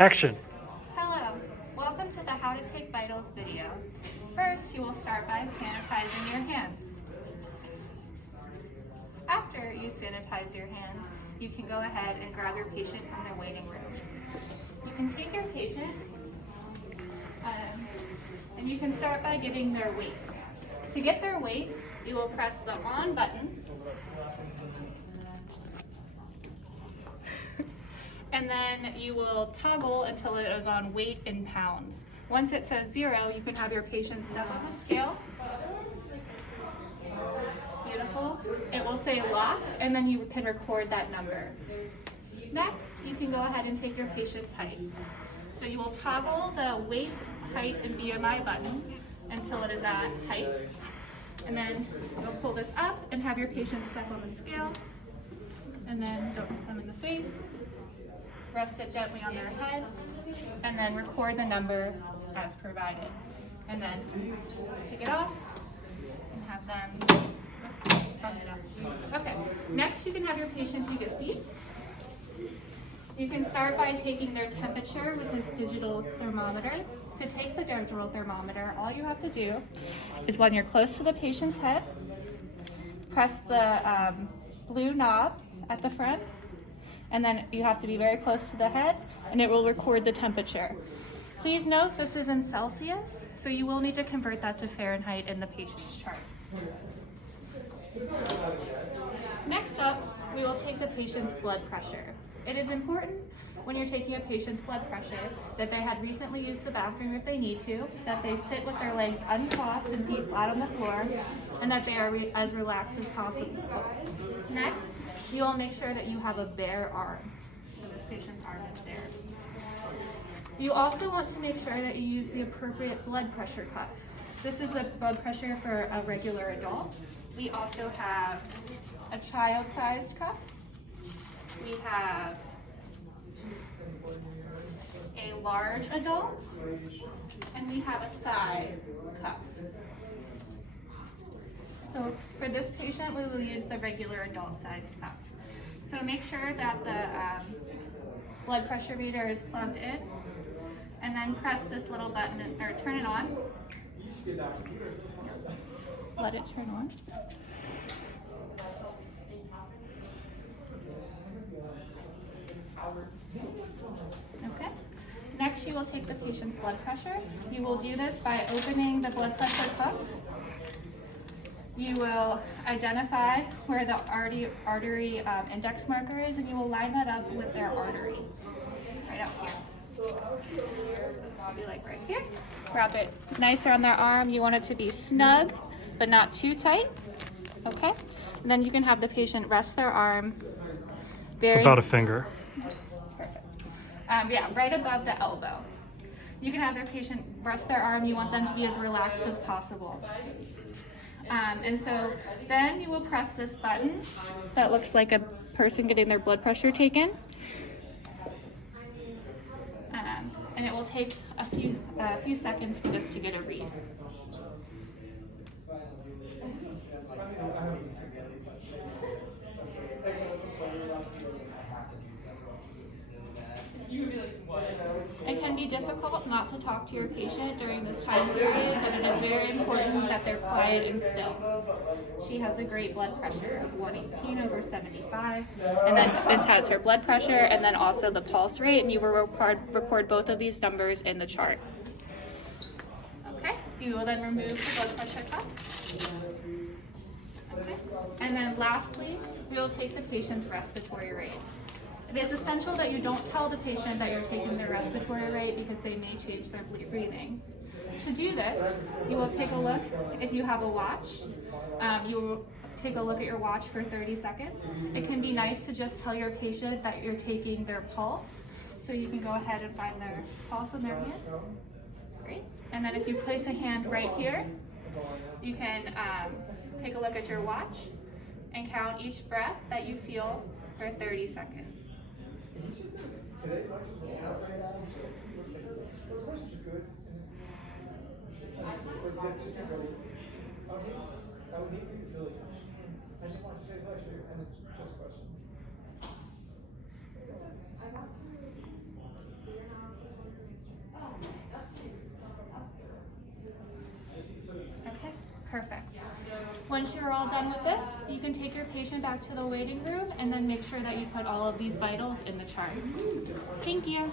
Action. Hello, welcome to the How to Take Vitals video. First, you will start by sanitizing your hands. After you sanitize your hands, you can go ahead and grab your patient from their waiting room. You can take your patient and you can start by getting their weight. To get their weight, you will press the on button and then you will toggle until it is on weight in pounds. Once it says 0, you can have your patient step on the scale. Beautiful. It will say lock, and then you can record that number. Next, you can go ahead and take your patient's height. So you will toggle the weight, height, and BMI button until it is at height. And then you'll pull this up and have your patient step on the scale. And then don't hit them in the face. Rest it gently on their head, and then record the number as provided. And then take it off and have them bump it up. Okay, next you can have your patient take a seat. You can start by taking their temperature with this digital thermometer. To take the digital thermometer, all you have to do is when you're close to the patient's head, press the blue knob at the front, and then you have to be very close to the head, and it will record the temperature. Please note this is in Celsius, so you will need to convert that to Fahrenheit in the patient's chart. Next up, we will take the patient's blood pressure. It is important when you're taking a patient's blood pressure that they had recently used the bathroom if they need to, that they sit with their legs uncrossed and feet flat on the floor, and that they are as relaxed as possible. Next, you will make sure that you have a bare arm. So this patient's arm is bare. You also want to make sure that you use the appropriate blood pressure cuff. This is a blood pressure for a regular adult. We also have a child-sized cuff. We have a large adult, and we have a thigh cuff. So for this patient, we will use the regular adult-sized cuff. So make sure that the blood pressure meter is plugged in, and then press this little button, or turn it on. Let it turn on. Okay. Next, you will take the patient's blood pressure. You will do this by opening the blood pressure cuff. You will identify where the artery index marker is, and you will line that up with their artery, right up here. So be like right here. Wrap it nice around their arm. You want it to be snug, but not too tight. Okay? And then you can have the patient rest their arm. It's about a finger. Perfect. Yeah, right above the elbow. You can have their patient rest their arm. You want them to be as relaxed as possible. And so then you will press this button that looks like a person getting their blood pressure taken. And it will take a few seconds for this to get a read. It can be difficult not to talk to your patient during this time period, but it is very important that they're quiet and still. She has a great blood pressure of 118/75, and then this has her blood pressure and then also the pulse rate, and you will record both of these numbers in the chart. Okay, you will then remove the blood pressure cuff. Okay. And then lastly, we will take the patient's respiratory rate. It is essential that you don't tell the patient that you're taking their respiratory rate because they may change their breathing. To do this, you will take a look, if you have a watch, you will take a look at your watch for 30 seconds. It can be nice to just tell your patient that you're taking their pulse. So you can go ahead and find their pulse in their hand. Great. And then if you place a hand right here, you can take a look at your watch and count each breath that you feel for 30 seconds. Once you're all done with this, you can take your patient back to the waiting room and then make sure that you put all of these vitals in the chart. Thank you.